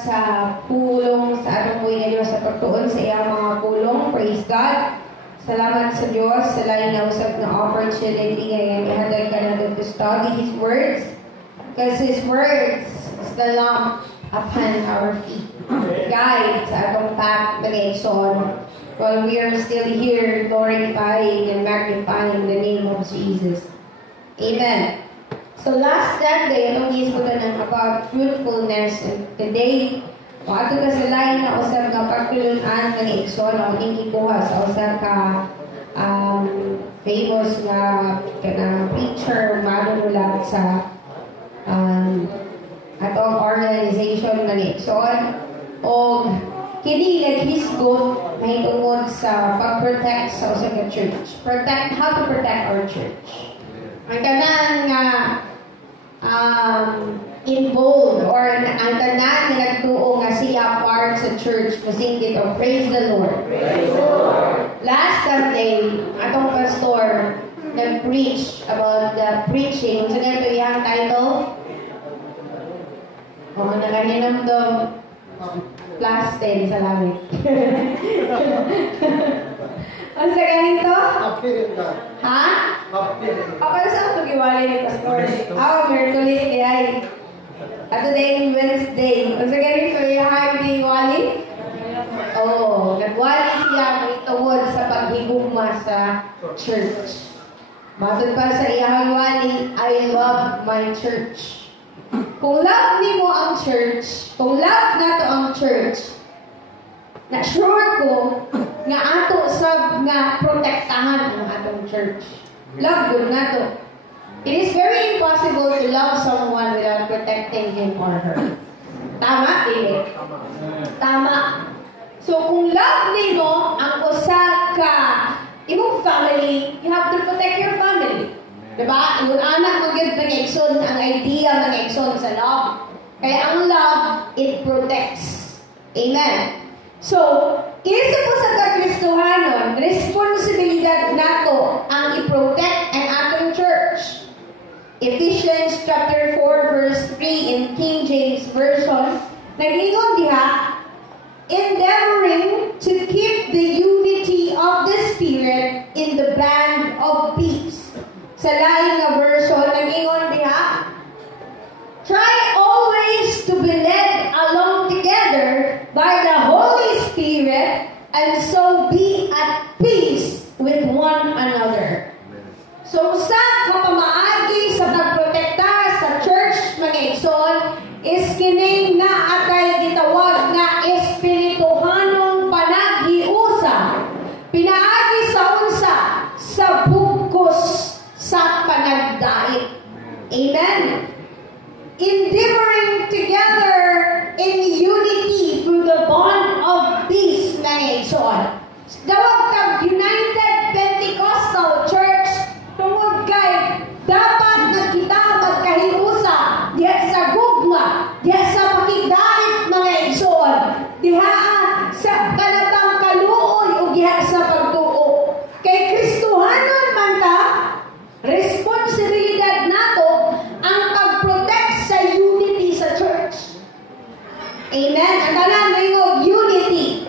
sa pulong sa atong buhay nga Diyos sa pagtuon sa iyang mga pulong. Praise God. Salamat sa Diyos sa lain na usap na opportunity ngayon ihatag ka na to study His words because His words is the lamp upon our feet. Guide sa atong path na ngayon while we are still here glorifying and magnifying the name of Jesus. Amen. So last Sunday, itong isputan about fruitfulness, and today, ato ka sa lain na usap nga pagtulunan ng Igsoon, o ning ikuha sa usap ka famous nga preacher, manunulat sa atong organization ng Igsoon, o kini naghisgot may tungod sa pag-protect sa usap ka church. How to protect our church. Ang tanan nga involved or ang tanan nga nagtuo nga siya part sa church masingkit o praise the Lord. Praise the Lord. Last Sunday, atong pastor nag-preach about the preaching. So ganito yung title. Nakahinam to plus 10 sa langit. Ang sa ganito? Ha? Ako sa ito giwali ni Pastor. Merkulis kaya at today Wednesday. Ang sa ganito yung giwali? Nagwali siya may tungod sa paghigugma sa church. Matod pa sa iyang wali, I love my church. Kung love ni mo ang church, kung love nato ang church, na sure ko nga ato sab nga protektahan ang atong church. Love good nato. It is very impossible to love someone without protecting him or her. Tama, dili? Tama. So kung love nimo ang usa ka imong family, you have to protect your family. Diba? Yung anak magiging pag-exon, ang idea mag-exon sa love. Kaya ang love, it protects. Amen. So, isa po sa Kakristohanon, responsibilidad nato ang i-protect ang ating church. Ephesians chapter 4 verse 3 in King James Version, nag-ingon diha, endeavoring to keep the unity of the Spirit in the band of peace. Sa lain nga version, nag-ingon diha, try always to be led along together by the Holy Spirit and so be at peace with one another. So, sa kapamaagi sa pagprotekta sa church, mga igsoon, is kining na atay gitawag na espirituhanong panaghiusa. Pinaagi sa unsa sa bugkos sa panagdait. Amen. Endeavoring together in unity through the bond of peace na ngayon. Dawag kang United Pentecostal Church tungod kay dapat na kita magkahiusa diya sa gugma, diya sa makigdait mga igsoon, diha sa kanatang kaluoy o diha sa pagtuo. Kay Kristohanon man ta, responsibilidad nato ang pag-protect sa unity sa church. Amen? Ang tanan ringog unity.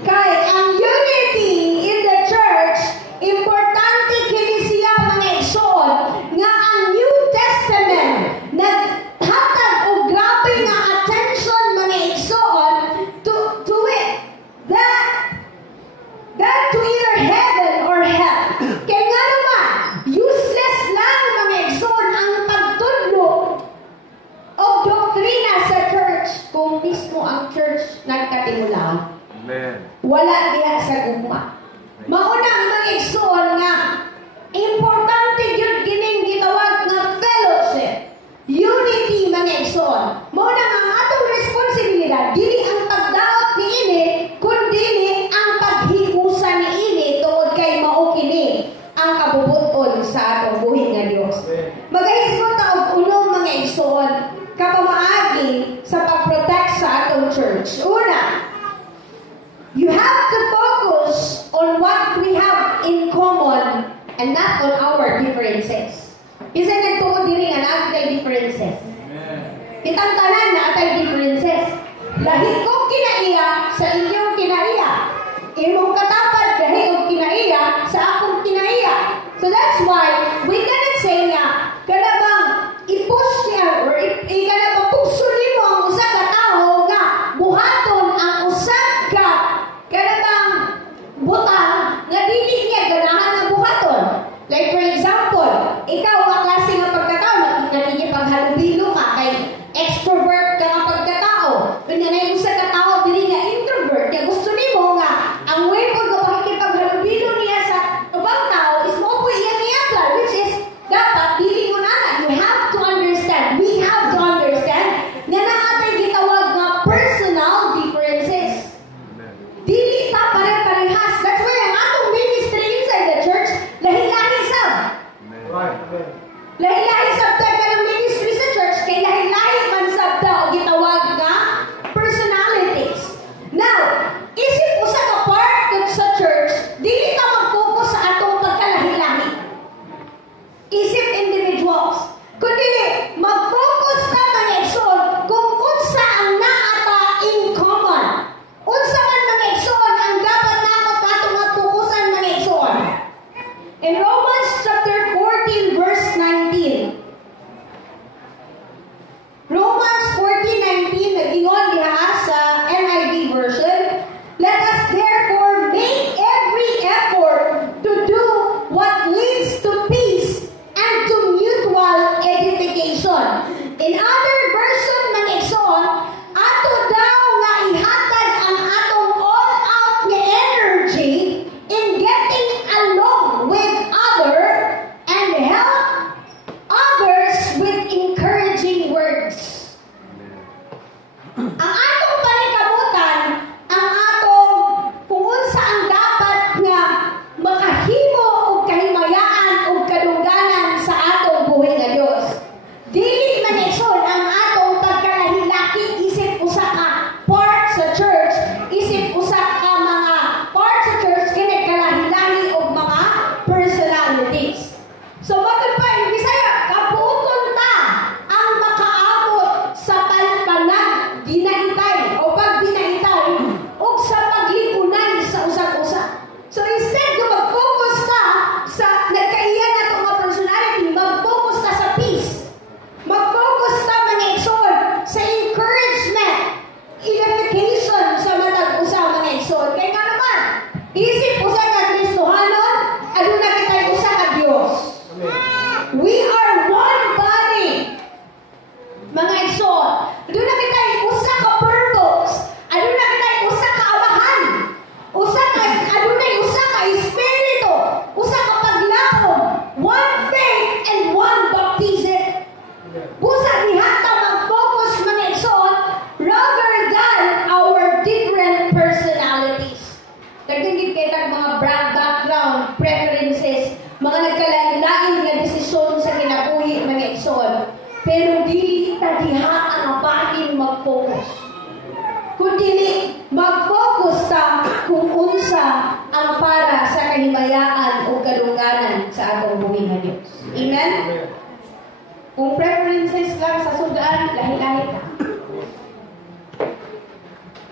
Kaya ang unity in the church, importante kini siya mga igsoon nga ang New Testament naghatag og grabe nga attention mga igsoon to it that to either heaven or hell. Kaya nga naman, useless lang mga igsoon ang pagtudlo o doktrina sa church kung mismo ang church nagkatimulaan. Amen. Wala diha sa gugma. Mauna ang mga igsoon nga importante yun gining gitawag nga fellowship. Unity mga igsoon. Mauna ang atong responsibilidad dili ang pagdaot ni ini kundi ang paghiusa ni ini tungod kay mao kini ang kabubuton sa atong buhi nga Dios. Magahisgot ta og uno mga igsoon kapamaagi sa pag-protect sa atong church. Una, you have to focus on what we have in common and not on our differences. Isa nagtuod diri nga naatay differences. Kitang tanan na atay differences. lahi ko kinaiya sa inyong kinaiya. Imong katapad lahi ko kinaiya sa akong kinaiya. So that's why we cannot say nga kada bang i-push niya or kada bang pusuli mo ang usa ka tawo nga buhaton ang usa ka kada bang butang nga dili niya ganahan nga buhaton. Like for example, ikaw ang klase nga pagkatao nakikita paghalubilo ka kay extrovert ka nga pagkatao. Kunya na yung usa ka tao dili nga introvert, kaya gusto nimo nga ang way pag pakikipaghalubilo niya sa ubang tao is mo po iya niya plan, which is dapat dili mo na. You have to understand. We have to understand nga naatay gitawag nga personal differences. Dili ta pare-parehas. That's why ang atong ministry inside the church lahi-lahi sab. Lahi-lahi sab ta ng ministry sa church kay lahi-lahi man sab ta o gitawag nga personalities. Now, isip usa ka part sa church, dili ka mag-focus sa atong pagkalahi-lahi. Isip individuals. Kundi mag-focus ka mga igsoon kung unsa ang naata in common. Unsa man mga igsoon ang dapat nako katong magfokusan mga igsoon. In Romans chapter 14 verse 19. Romans 14:19 nagingon diha sa NIV version. Let us therefore make every effort to do what leads to peace and to mutual edification. In other version man igsoon, ato daw nga ihatag ang atong all-out nga energy in getting along with other and help others with encouraging words. Ang atong panikabutan, ang atong kung unsa ang dapat nga makahimo og kahimayaan og kadungganan sa atong buhi nga Dios. Dili man igsoon ang atong pagkalahi-laki isip usa ka part sa church, isip usa ka mga part sa church kini kalahi-lahi og mga personalities. So bakit pa in Bisaya kapuuton ta ang makaabot sa panpanag ginaitay o pag ginaitay ug sa pagliunay sa usag-usa. So instead go mag-focus ka sa nagkaiya nato nga personality, mag-focus ka sa peace. Mag-focus ka mga igsoon sa encouragement, edification sa matag usa mga igsoon. Kay nga naman, isip usa ka Kristohanon, aduna kitay usa ka Dios. We are one body. Mga igsoon, aduna kitay usa ka purpose. Aduna kitay usa ka amahan. Adunay usa ka espiritu, usa ka paglaom, one faith and one baptism. Busa diha ta mag-focus mga igsoon rather than our different personalities. Nagdingid kay tag mga background, preferences, mga nagkalain-lain nga desisyon sa kinabuhi mga igsoon. Pero dili ta diha ang abahin mag-focus. Kundi mag-focus ta kung unsa ang para sa kahimayaan o kadungganan sa atong buhi nga Dios. Amen? Kung preferences lang sa sugaan, lahi-lahi ka.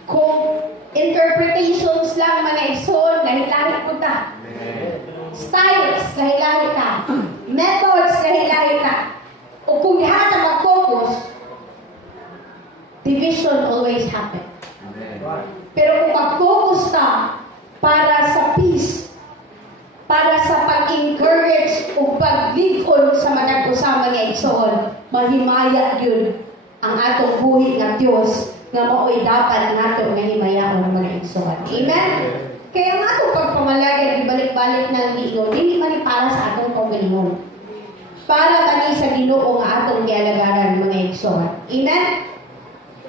Kung interpretations lang mga igsoon, lahi-lahi po ta. Styles, lahi-lahi ka. Methods, lahi-lahi ka. O kung lahat ang mag-focus, division always happen. Pero kung mag-focus ka para sa peace, para sa pag-encourage o pag-ligon sa matag usama nga igsoon, mahimaya yun ang atong buhi nga Dios nga mao'y dapat nato nga himayaon ng mga igsoon. Amen? Kaya ang atong pagpamalagay, ibalik-balik ng ligon, hindi man para sa atong panggalingon. Para man sa Ginoo nga atong gialagaran mga igsoon. Amen?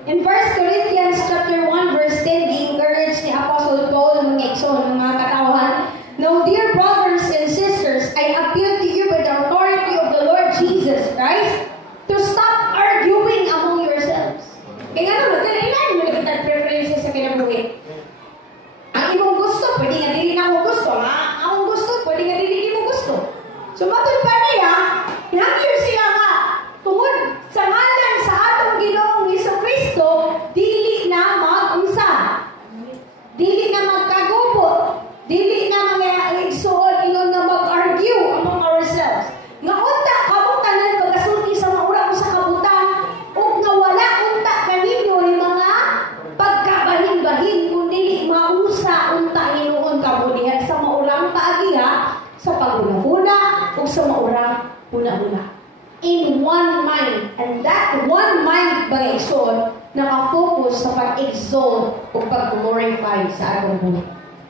In 1 Corinthians chapter 1 verse 10, gi-encourage ni Apostle Paul ng mga igsoon, ng mga katawan. Now, dear brothers and sisters, I appeal to you by the authority of the Lord Jesus Christ to stop arguing among yourselves. Kaya nga naman, kailangan mo nagkita preferences sa kinabuhi. Ang imong gusto, pwede nga dili na ako gusto. Akong gusto, pwede nga dili mo gusto. So, matod pa niya, hangyo sila nga, tungod sa ngalan sa atong Ginoong Hesukristo, dili na huna-huna. In one mind. And that one mind ba igsoon, nakafocus sa pag-exalt o pag-glorify sa atong buhay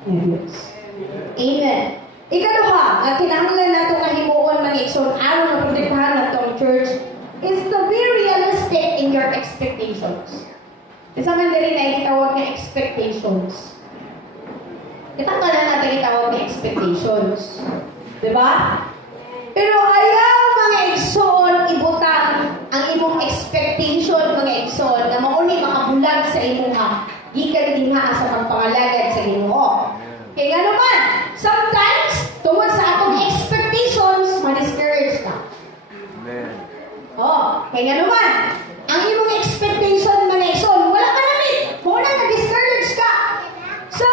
ng Diyos. Amen. Ikaduha, nga kinahanglan nato nga himuon mga igsoon aron na protektahan natong church is to be realistic in your expectations. Isa man diri na itawag nga expectations. Kita na natin itawag nga expectations. Diba? Pero ayaw mga igsoon ibutang ang imong expectation mga igsoon na mauni makabulag sa imuha gikan dinha sa pagpangalagad sa Ginoo. Kaya nga naman, sometimes tungod sa atong expectations, ma-discourage ka. Amen. Oh, kaya nga naman, ang imong expectation mga igsoon, wala ka namin. Muna na-discourage ka. So,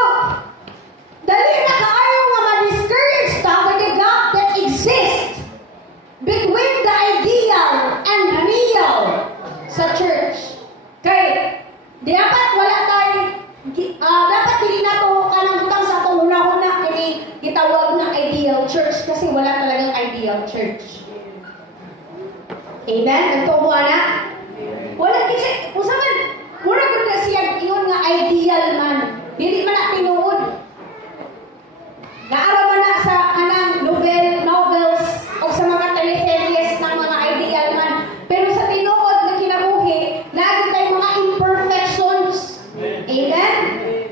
dali na kaayo nga ma-discourage ka with the gap that exists between the ideal and real sa church. Kaya, dapat wala tayo, dapat hindi na ito kanang butang sa itong huna-huna kini gitawag na ideal church kasi wala talagang ideal church. Amen? Nagtuwa na? Wala kasi, usaman, mura ko na siya ingon nga ideal man. Dili man na tinuod. Naaraw man na sa kanang novels o sa mga teleseries ng mga ideal man. Pero sa tinuod na kinabuhi, lagi tayo mga imperfections. Amen?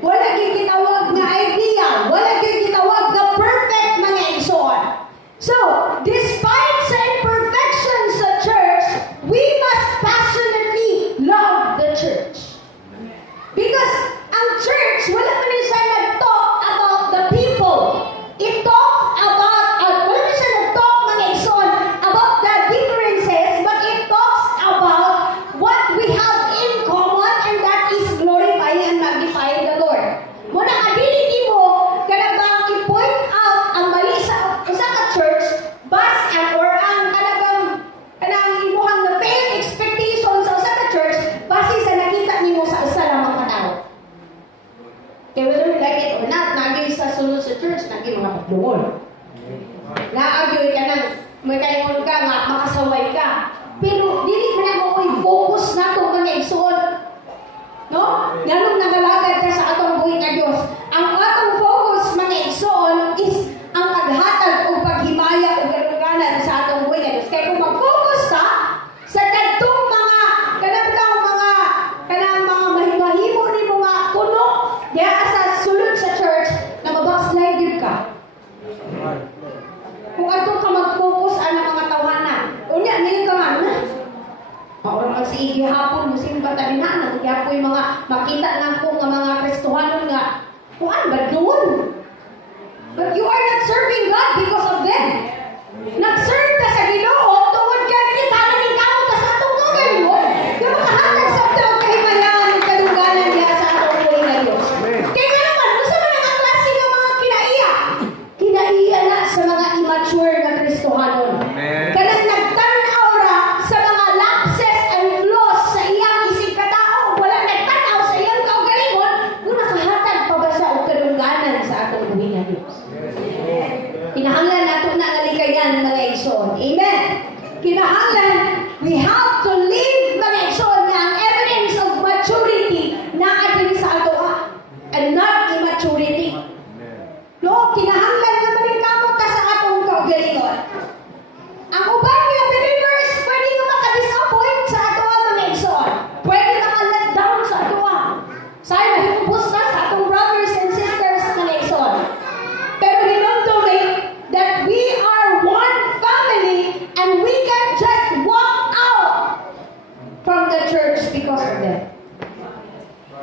Wala gyud gitawag nga ideal. Wala gyud gitawag nga perfect mga igsoon. So, despite sa imperfections sa church, we must passionately love the church. Because ang church, wala man rin siya nag-talk about the people. It talks about, wala man siya nag-talk mga igsoon about the differences, but it talks about what we have in common, and that is glorifying and magnifying the Lord. Muna ability mo, kanabang i-point out ang mali sa usa ka church, bas or ang kanang imuhang na failed expectations sa usa ka church, base sa nakita nimo sa usa lamang ka tao. Kaya whether you like it or not, nagyoy sa sunod sa church, nagyoy mga pagdungol. Nagyoy ka nang may kaingon ka, makasaway ka. Pero dili man ako i-focus na itong mga igsoon. No? Ganun nagalagad ka sa atong buhay nga Diyos. Ang atong focus mga igsoon is ang paghatag o paghimaya o galuganan sa atong buhay nga Diyos. Kaya kung mag-focus ka sa kadtong mga kanang mga mahimahimo ni mga puno diya sa sulod sa church na mabackslide yun ka. Kung ato ka mag-focus ang mga tawanan, unya nila ka nga na. Maura man si Igi hapon, musim ba tayo na, nagyapo yung mga makita na po nga mga Kristohanon nga, kuan ba doon? But you are not serving God because of them. Nag-serve ka sa Ginoo, tungod ka, kita na rin ka mo sa atong kagayon. Yung makahatag sa atong kahimayangan ng kalungganan niya sa atong buhay na Diyos. Kaya nga naman, gusto mo ng klase ng mga kinaiya? Kinaiya na sa mga immature na Kristohanon. Kanang nagtanaw ra sa mga lapses and flaws sa iyang isip katao, wala nagtanaw sa iyang kaugalingon, kung nakahatag pa ba siya o kalungganan sa atong buhay na Diyos. Kinahanglan nato na alikayan mga igsoon. Amen. Kinahanglan, we have to live mga igsoon na ang evidence of maturity na adili sa ato and not immaturity. No, kinahanglan na maligkamot ka sa atong kaugalingon. Ang uban nga believers, pwede nga makadisappoint sa ato mga igsoon. Pwede maka-let down sa ato. Sa'yo, mahipubos na sa atong brothers and sisters mga igsoon. Pero hinumdumi that we are one family and we can just walk out from the church because of them.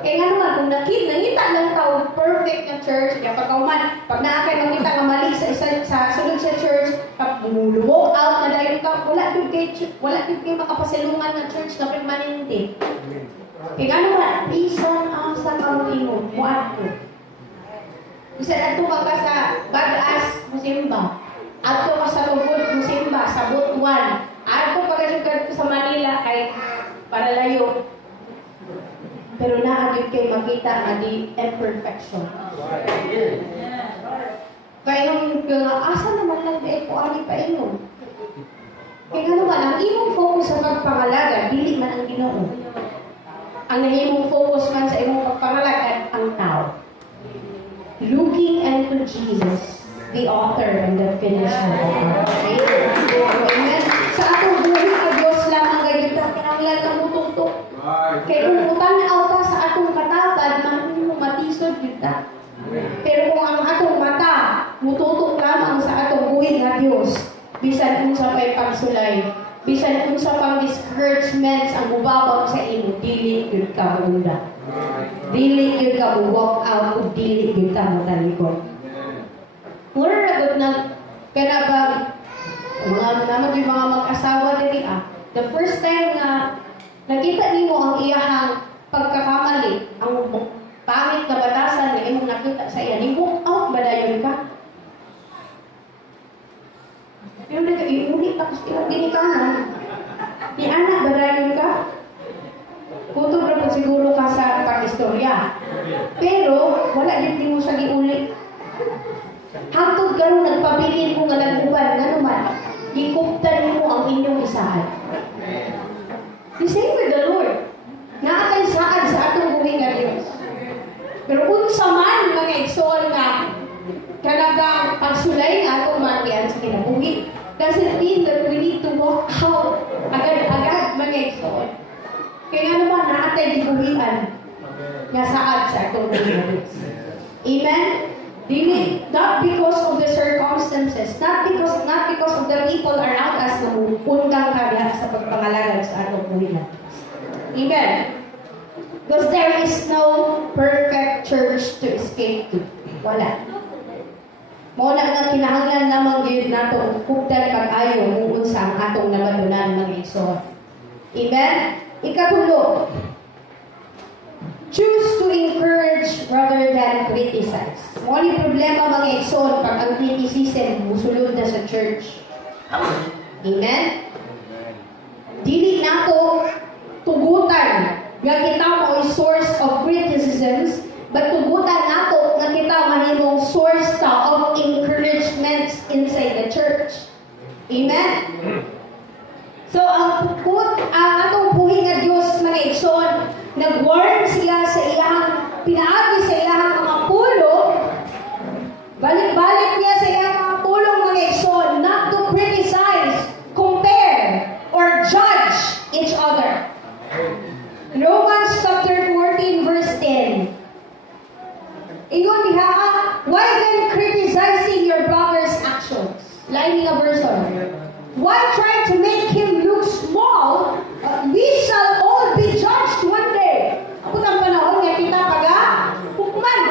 Kaya nga naman, kung nakita lang tao perfect na church, kaya pag naakay makita nga mali sa sulod sa church, lumok out na dahil ka, wala din kayo makapasilungan ng church na permanente. Kaya nga naman, reason ang sa kaulingon, muad ko. Bisa ato ka sa Bag-As, musimba. Ato ka sa Lubod, musimba, sa Butuan. Ato pagkasugad ko sa Manila, kay para layo. Pero naagid kayo makita nga di imperfection. Kaya nung asa naman lang di ko ani pa ingon. Kaya nga naman, ang imong focus sa pagpangalaga, dili man ang Ginoo. Ang imong focus man sa imong pagpangalaga, ang tao. Looking unto Jesus, the author and the finisher of our faith. Amen. Sa atong buhay ka Diyos lamang gayud ta kinahanglan ka mutuktok. Kay kung utanaw ta sa atong katawad, mahimo matisod gyud ta. Pero kung ang atong mata mututok lamang sa atong buhay nga Dios, bisan unsa pay pagsulay, bisan unsa pang discouragements ang mubabag sa imo, dili gyud ka maunda. Dili gyud ka walk out ug dili gyud ka motalikod. Mura na gud nang kanabang mga mag-asawa diri the first time na nakita nimo ang iyahang pagkakamali, ang pangit na batasan na imong nakita sa iya, ni-walk out ba dayon ka? Pero nag-iuli tapos ilang ginikanan. Ni anak ba dayon ka? Kutog na po siguro ka sa pag-istorya. Pero wala din mo sa giuli. Hangtod karon nagpabilin ko nga nag-uban nga naman. Gikuptan mo ang inyong isahan. The same with the Lord. Naatay saad sa atong buhay nga Diyos. Pero unsa man mga igsoon nga kanagang pagsulay nga atong manian sa kinabuhi, doesn't mean that we need to walk out agad-agad mga igsoon. Kaya nga naman naatay gibuhian nga saad sa atong buhay nga Diyos. Amen? Not because of the circumstances, not because of the people around us na undang kaya sa pagpangalaga sa atong buhay. Amen. Because there is no perfect church to escape to. Wala. Mao na nga kinahanglan lamang gyud nato kugdan pag-ayo muun sa ang atong nabadunan mga igsoon. Amen. Ikatulo, choose to encourage rather than criticize. Mao ni problema mga igsoon pag ang criticism musulod na sa church. Amen? Dili nato tugutan nga kita mo source of criticisms, but tugutan nato nga kita mahimong source of encouragements inside the church. Amen? So, ang atong buhay nga Diyos mga igsoon, nag-warn sila sa iyang, pinaagi sa iyang mga pulo, balik-balik niya sa iyang mga pulong mga igsoon, not to criticize, compare, or judge each other. Romans chapter 14 verse 10. Ingon diha, why then criticizing your brother's actions? Lain nga version. Why try to make him look small? We shall all be judged one day. Ako ang panahon nga kita hukman.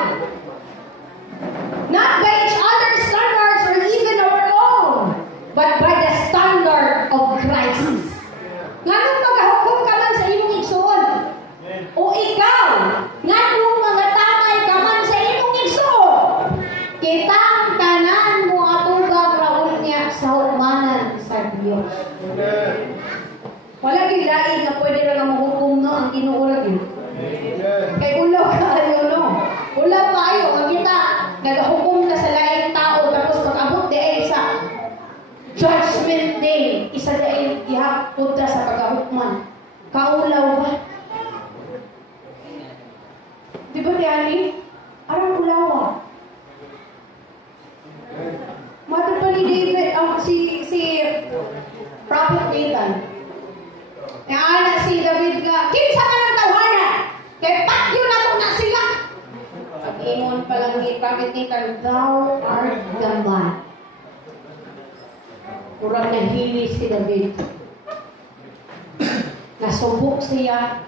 Not by each other's standards or even our own, but by the standard of Christ. Nganong magahukom ka man sa imong igsoon? O ikaw, nganong mga tamay ka man sa imong igsoon? Kitang tanan mo atubag raon niya sa hukmanan sa Diyos. Wala gilain na pwede na mahukom no ang Ginoo ra gyud. Kay ulaw kaayo no. Ulaw kaayo nga kita nagahukom ka sa laing tao tapos pag-abot di ay sa judgment day, isa di ay ihapon ka sa pagahukman. Kaulaw ba? Di ba Tiani? Arang ulawa. Matod pa ni David, si Prophet Nathan. Naana si David nga, kinsa ka ng tawanan? Kaya pakyo na to na sila. Pag-ingon pa lang ni Prophet Nathan, thou art the man. Kurang nahili si David. Nasubok siya,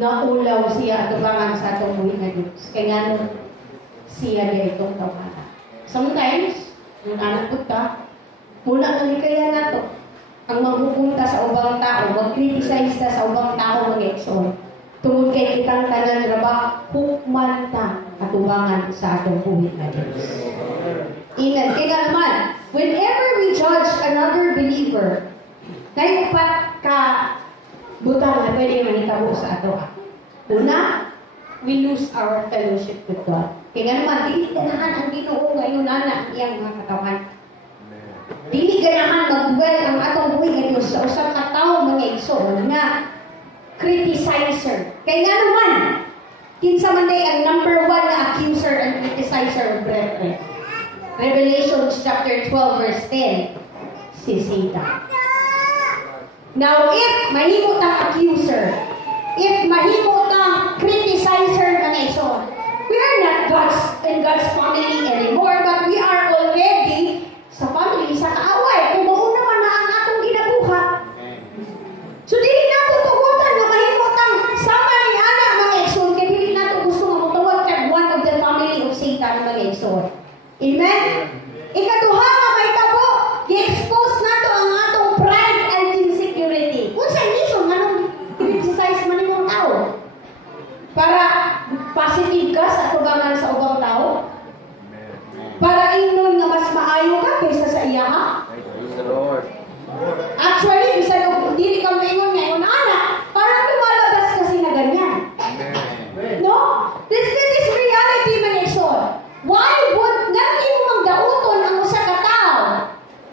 naulaw siya at abangan sa atong buhay na Diyos. Kaya nga nun, siya na itong tawanan. Sometimes, yung anak ko ta, muna ang likaya na to. Ang maghupunta sa ubang tao, mag-criticize ta sa ubang tao mag-exon. Tungod kay kitang tanan raba, hukman ta katubangan sa atong buhay na Diyos. Amen. Kaya naman, whenever we judge another believer, kayo pat ka butang na pwede manitabo sa ato. Una, we lose our fellowship with God. Kaya naman, dili ganahan ang Ginoo ngayon na iyang mga katawan. Dili ganahan mag-dwell ang atong buhi nga Dios sa usa ka tawo mga igsoon nga criticizer. Kay nga naman, kinsa man day ang number 1 na accuser and criticizer of brethren. Revelation chapter 12 verse 10, si Satan. Now, if mahimo tang accuser, if mahimo tang criticizer mga igsoon, we are not God's family anymore, but we are already sa family, sa kaaway. Kung mauna man na ang atong ginabuhat. So, dili nato tugutan na mahimutang sama ni Ana, mga igsoon, kaya dili nato gusto nga mutawag kag one of the family of Satan, mga igsoon. Amen? Ikaduha nga may tabo, i-expose nato ang atong pride and insecurity. Kung sa reason, anong criticize man imong tao? Para positive ka sa tubangan sa ubang tao? Para ingnon nga mas maayo ka kaysa sa iya ha? Actually, bisan kung dili ka maingon ngayon, anak, parang lumalabas kasi na ganyan. No? This is reality, man igsoon. Why would nang imong dauton ang usa ka tao?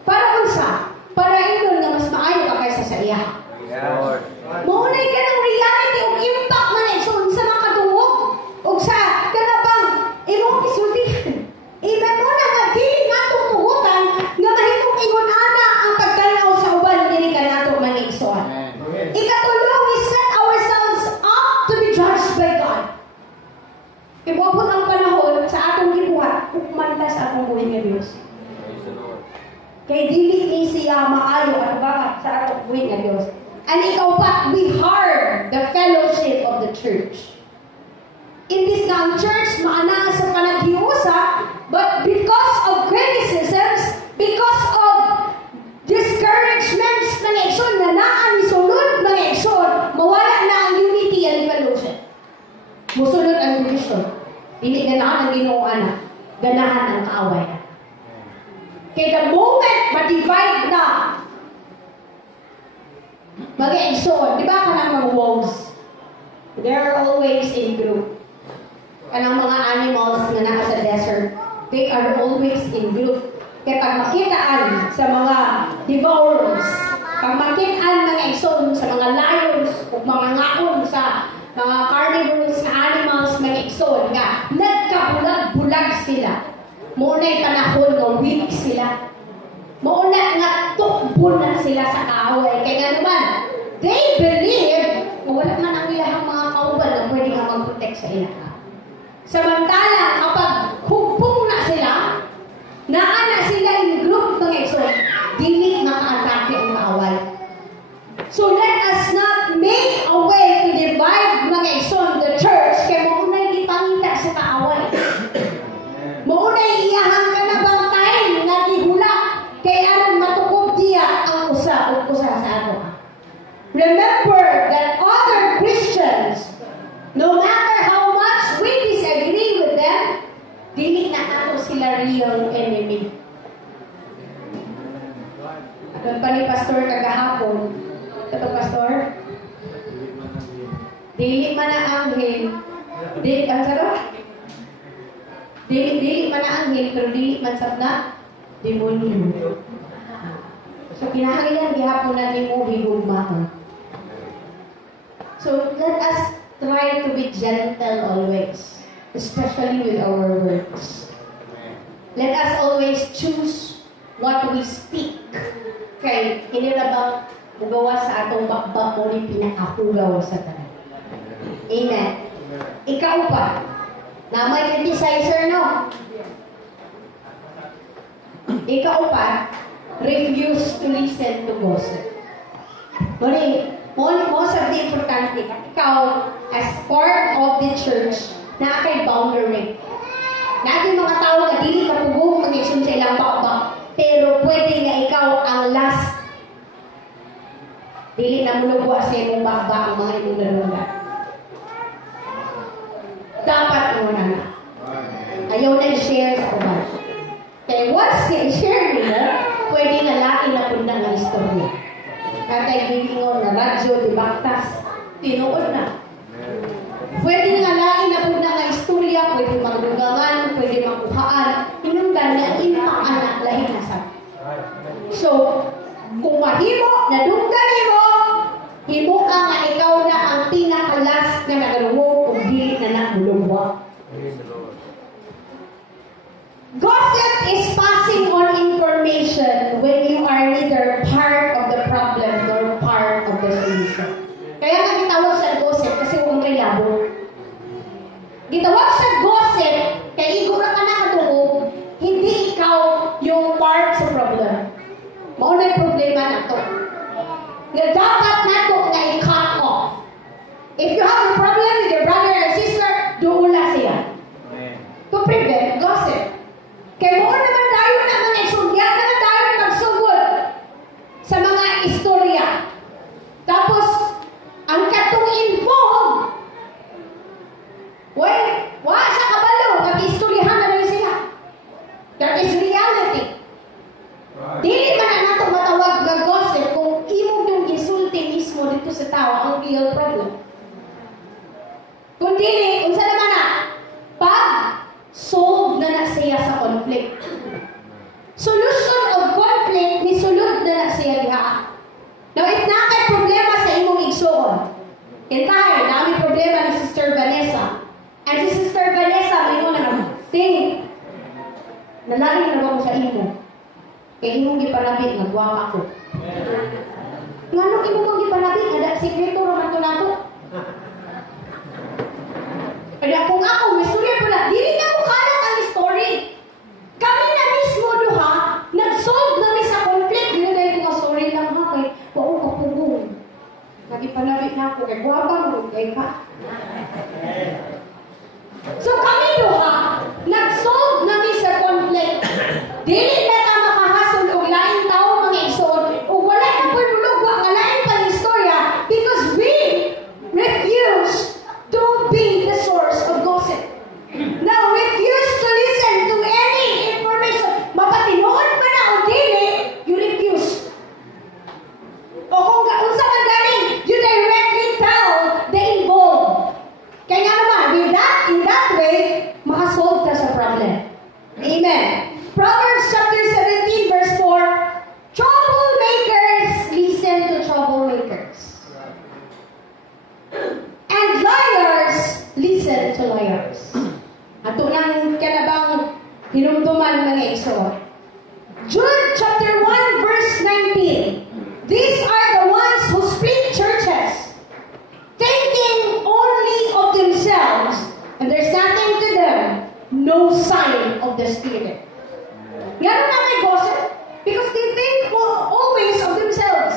Para unsa? Para ingnon nga mas maayo ka kaysa sa iya. Maunay ka ng reality o impact man igsoon sa mga katungog o sa kanabang imong isultihan. Iban mo na nga dili nato tugutan nga mahimong ingon ana ang pagtanaw sa uban dili ka nato man igsoon. Ikatulo, we set ourselves up to be judged by God. Ibabot ang panahon sa atong gibuhat hukman ta sa atong buhi nga Dios. Kay dili ni siya maayo at baka sa atong buhi nga Dios. And ikaw pa, we harm the fellowship of the church. Imbis nga ang church maana sa panaghiusa, but because of criticisms, because of discouragements ng igsoon na naan isulod ng igsoon, mawala na ang unity and fellowship. Musulod ang division. Hindi ganahan ang Ginoo ana, ganahan ang kaaway. Kaya the moment ma-divide na mag-igsoon, di ba ka ng mga wolves? They're always in group. Kanang mga animals nga naa sa desert, they are always in group. Kaya pag makitaan sa mga devourers, pag makitaan mga igsoon sa mga lions o mga ngaon sa mga carnivorous na animals, mga igsoon nga, nagkabulag-bulag sila. Maunay panahon nga weak sila. Mauna nga tukbo na sila sa kaaway. Kaya nga naman, they believe na wala man ang ilahang mga kauban na pwede nga mag-protect sa ilaha. Samantala, kapag hugpong na sila, naana sila in group ng igsoon, dili maka-atake ang kaaway. So let us not make a way to divide mga igsoon the church kaya maunay gipangita sa kaaway. Maunay iyahang ka na bang time nga gihula kaya aron matukob diya ang usa o usa sa ato. Remember that other Christians, no matter how much we disagree with them, dili na ato sila real enemy. Aton pa ni Pastor kagahapon, ito Pastor, dili man ang anghel, dili man ang anghel, pero dili man sabna demonyo. So kinahanglan gihapon na nimo higugmahon. So let us try to be gentle always, especially with our words. Let us always choose what we speak. Kay hindi na bang mugawa sa atong bakbak mo ni pinakahugaw sa tanan. Amen. Ikaw pa, na may criticizer, no? Ikaw pa, refuse to listen to gossip. Most of the importante, ikaw, as part of the church, na kay boundary. Natin mga tao na dili kapugong mag-isun sa ilang bakbak, pero pwede nga ikaw ang last. Dili na mulugwa sa imong bakbak ang mga imong nalunga. Dapat mo na. Ayaw na i-share sa uban. Kaya once i-share nila, pwede nga lain na punta ng istorya. Katay bilingon na radyo, di baktas, tinuod na. Pwede nga lain na punta ng istorya, pwede magdugangan, pwede makuhaan, hinungdan na impact anak lahi na sa. So, kung mahimo, nadunggan mo, himo ka nga ikaw na ang pinakalas na nagalungo kung di na nagulungwa. Gossip is passing on information when you are neither part of the problem nor part of the solution. Kaya nga gitawag sa gossip kasi kung kay labo. Gitawag sa gossip kay igura ka na katungog, hindi ikaw yung part sa problem. Maunay problema na to. Nga dapat na to nga i-cut off. If you have a problem with your brother and sister, duula siya. To prevent gossip. Kaya mo naman tayo na mga istorya na tayo magsugod sa mga istorya. Tapos, ang katong involved, wala sa kabalo, nag-istoryahan na rin sila. That is reality. Dili man na nato matawag na gossip kung imong yung insulti mismo dito sa tao ang real problem. Kung dili, unsa naman na, pag solve na siya sa conflict. Solution of conflict, ni sulod na siya diha. Now, if nakay problema sa imong igsoon, entire, dami problema ni Sister Vanessa. And si Sister Vanessa, may mo na naman, ting, nalalim na ba ko sa imo? Kaya imong gipanabit, nagwak ako. Nga nung imong gipanabit, ada sikreto naman to nato. Kaya kung ako, may story po na, dili na mo kalat ang story. Kami na mismo duha, nag-solve na ni sa conflict. Dili na yung mga story lang ha, kay wao kapungong. Nagipanabit na ako, kay guwapa mo, kay ka. So kami duha, nag-solve na ni sa conflict. Dili na ta makahasol og lain tao mga igsoon. O wala na po nulugwa nga lain pang istorya because we refuse to be the source of gossip. Now, refuse to listen to any information. Mapatinood pa na o dili, you refuse. O kung unsa man galing, you directly tell the involved. Kaya nga naman, in that way, makasolve ka sa problem. Amen. Proverbs chapter 17 verse 4, troublemakers listen to troublemakers. And liars listen to liars. Ato nang kanabang hinumduman mga igsoon. Jude chapter 1 verse 19. These are the ones who split churches, thinking only of themselves, and there's nothing to them, no sign of the Spirit. Gano'n na may gossip? Because they think always of themselves.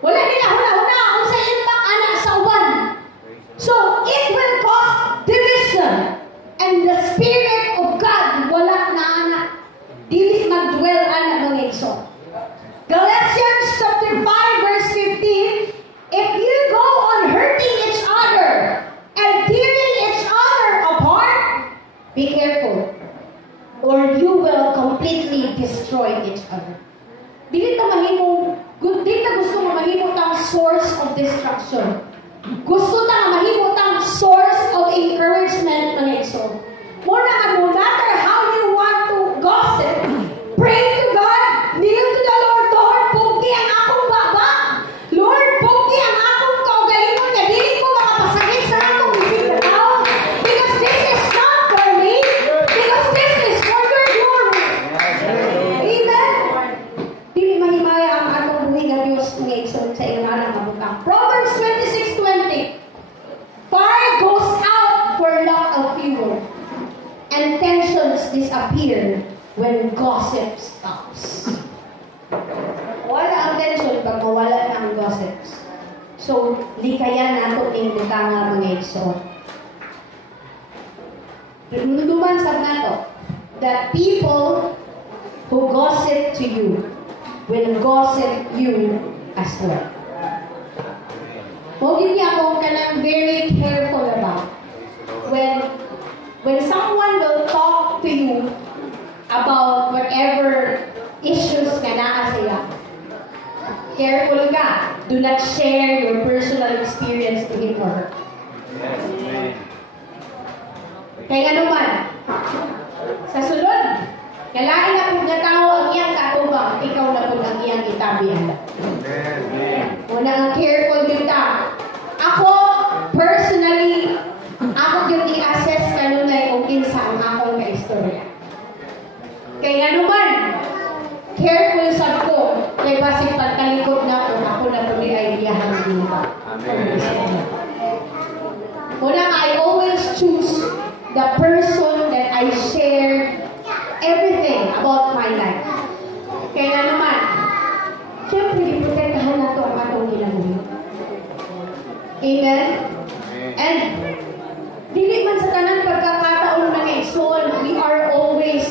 Wala nila huna-huna kung sa impact anak sa uban. So, it will cause division. And the Spirit of God, wala na anak. Dili mag-dwell anak ng igsoon. Galatians chapter 5 verse 15, if you go on hurting each other and tearing each other apart, be careful, or you will completely destroy each other. Dili ta gusto mo mahimo tang source of destruction. Gusto ta mahimo tang source of encouragement mga igsoon. No matter how you want to gossip, pray to God, kneel to the Lord. Lord, pugi ang akong baba. Lord, pugi ang akong kaugalingon nga dili ko makapasakit sa akong bisig na tao. Because this is not for me. Because this is for your glory. Amen. Dili mahimaya ang atong buhi nga Diyos nga igsoon sa iyang anak nga butang. Proverbs 26:20. Fire goes out for lack of fuel, and tensions disappear when gossip stops. Wala ang tension pag mawala na ang gossips. So, likayan nato ning butanga mga igsoon. Nunduman sa nato that people who gossip to you will gossip you as well. Huwag niya ako kanang very careful about when someone will talk to you about whatever issues ka naa siya. Careful ka. Do not share your personal experience to him or her. Kaya nga naman, sa sulod, kailangan na kung natawa ang iyang katubang the person that I shared everything about my life. Kaya nga naman, siyempre, iprotektahan na ito ang atong ginagawa. Amen? And, dili man sa tanan pagkakataon ng igsoon, we are always,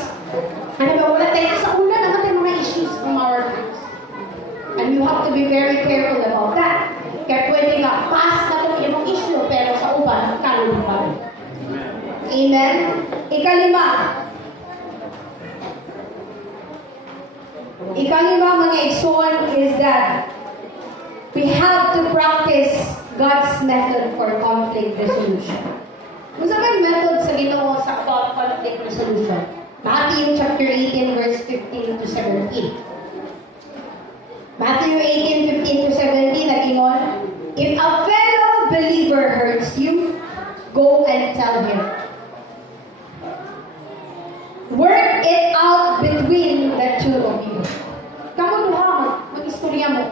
wala tayo sa una naman tayo mga issues from our lives. And you have to be very careful about that. Kaya pwede nga, fast na itong imong issue, pero sa uban, kalong pa rin. Amen? Ikalima, mga igsoon, is that we have to practice God's method for conflict resolution. Kung sa may method sa Ginoo sa conflict resolution, Matthew chapter 18, verse 15 to 17. Matthew 18, 15 to 17, nagingon, if a fellow believer hurts you, go and tell him. Work it out between the two of you. Kamu duha, mag-istorya mo.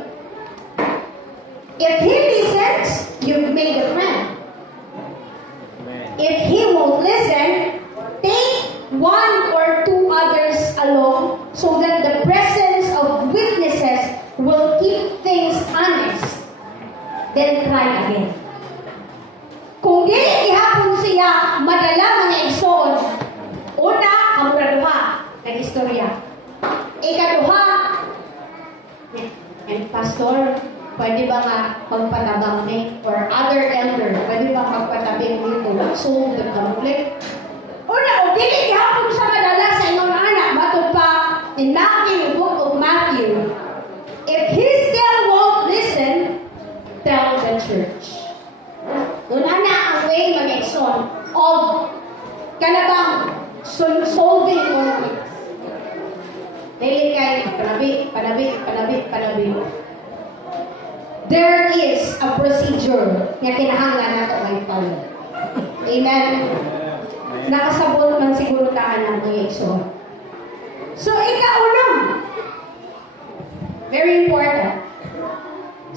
If he listens, you've made a friend. If he won't listen, take one or two others along so that the presence of witnesses will keep things honest. Then try again. Kung dili gihapon siya madala mga igsoon, una, kamuraduha ang istorya. Ikaduha, and pastor, pwede ba nga magpatabang ni? Or other elder, pwede ba magpatabing nito? Solve the conflict? Una, o dili gihapon sa madala sa inyong anak, matod pa in Matthew, book of Matthew, if he still won't listen, tell the church. Doon na ang way mga igsoon of kanabang solving conflicts. Dili kay panabi. There is a procedure na kinahanglan nato may follow. Amen. Nakasabot man siguro taan ng mga igsoon. So, ikaunang, very important,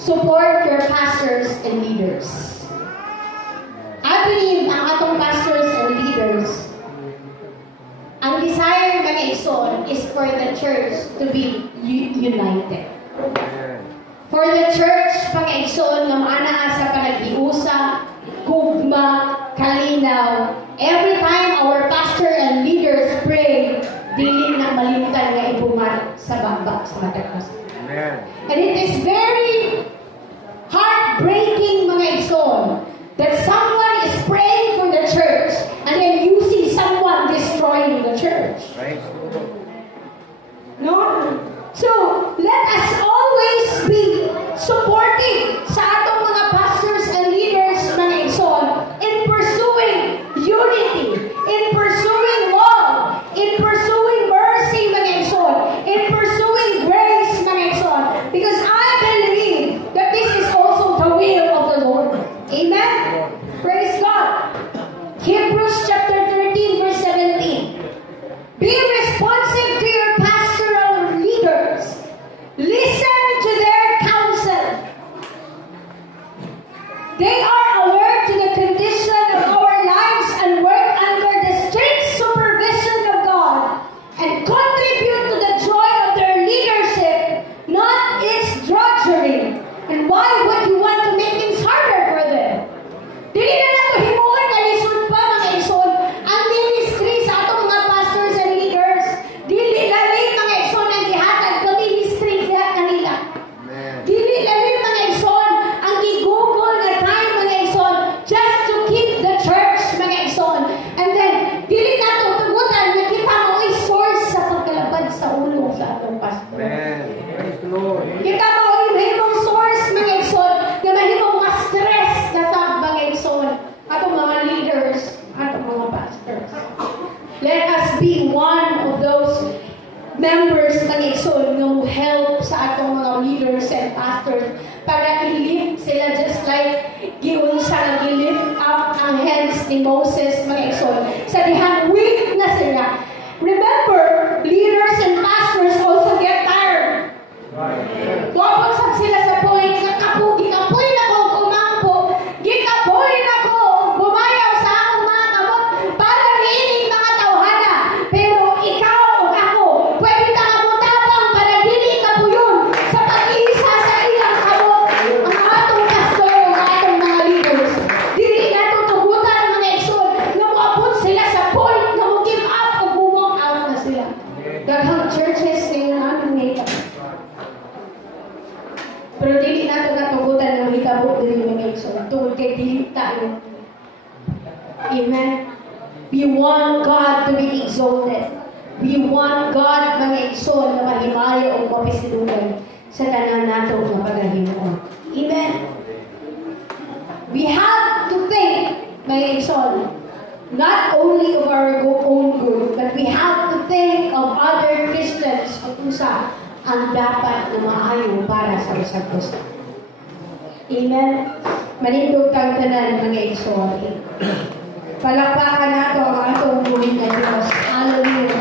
support your pastors and leaders. I believe ang atong pastors and leaders, ang desire ng igsoon is for the church to be united. For the church, pang-igsoon ng ana sa panag-iusa, gugma, kalinaw. Every time our pastor and leaders pray, dili na malimtan nga ibungat sa bambak sa matagpas. And it is very heartbreaking mga igsoon that someone is praying for the church and then you see someone destroying the church. Right. No? So, let us always be supporting sa atong mga pastors and leaders mga igsoon in pursuing unity, in pursuing love, in pursuing mercy mga igsoon, in pursuing grace mga igsoon, because I believe that this is also the will of the Lord. Amen? Praise God. Hebrews chapter 13 verse 17. Be responsive to your pastoral leaders. Listen to their counsel. They are alert to the condition of our lives and work under the strict supervision of God and contribute to the joy of their leadership, not its drudgery. And why would you want to make things harder for them? Dili na nato himuon nga lisod pa mga igsoon ang ministry sa atong mga pastors and leaders. Dili lali mga igsoon ang gihatag ka ministry sa kanila. Dili lali mga igsoon ang gigugol nga time mga igsoon just to keep the church mga igsoon. And then dili nato tugutan nga kita mo'y source sa pagkalapad sa ulo sa atong pastor. Praise the Lord. Kita mo'y mahimong source mga igsoon nga mahimong ma-stress na sa mga igsoon atong mga leaders, atong mga pastors. Let us be one of those members mga igsoon nga mo help sa atong mga leaders and pastors para i-lift sila just like giun sa nag-lift up ang hands ni Moses mga igsoon. Sa dihang weak na sila. Remember, leaders and pastors also get tired. Tuwapon sa sila sa point nga gikapoy na ko kumampo, gikapoy na ko bumayaw sa akong mga kamot para kay dili tayo. Amen? We want God to be exalted. We want God mga igsoon na mahimayo o mapisilugan sa tanan nato nga paghimuon. Amen? We have to think, mga igsoon, not only of our own good, but we have to think of other Christians kung sa ang dapat na maayo para sa isang Kristo. Amen? Manindog kang tanan, mga igsoon. Palakpakan nato ang atong buhay na Diyos. Hallelujah.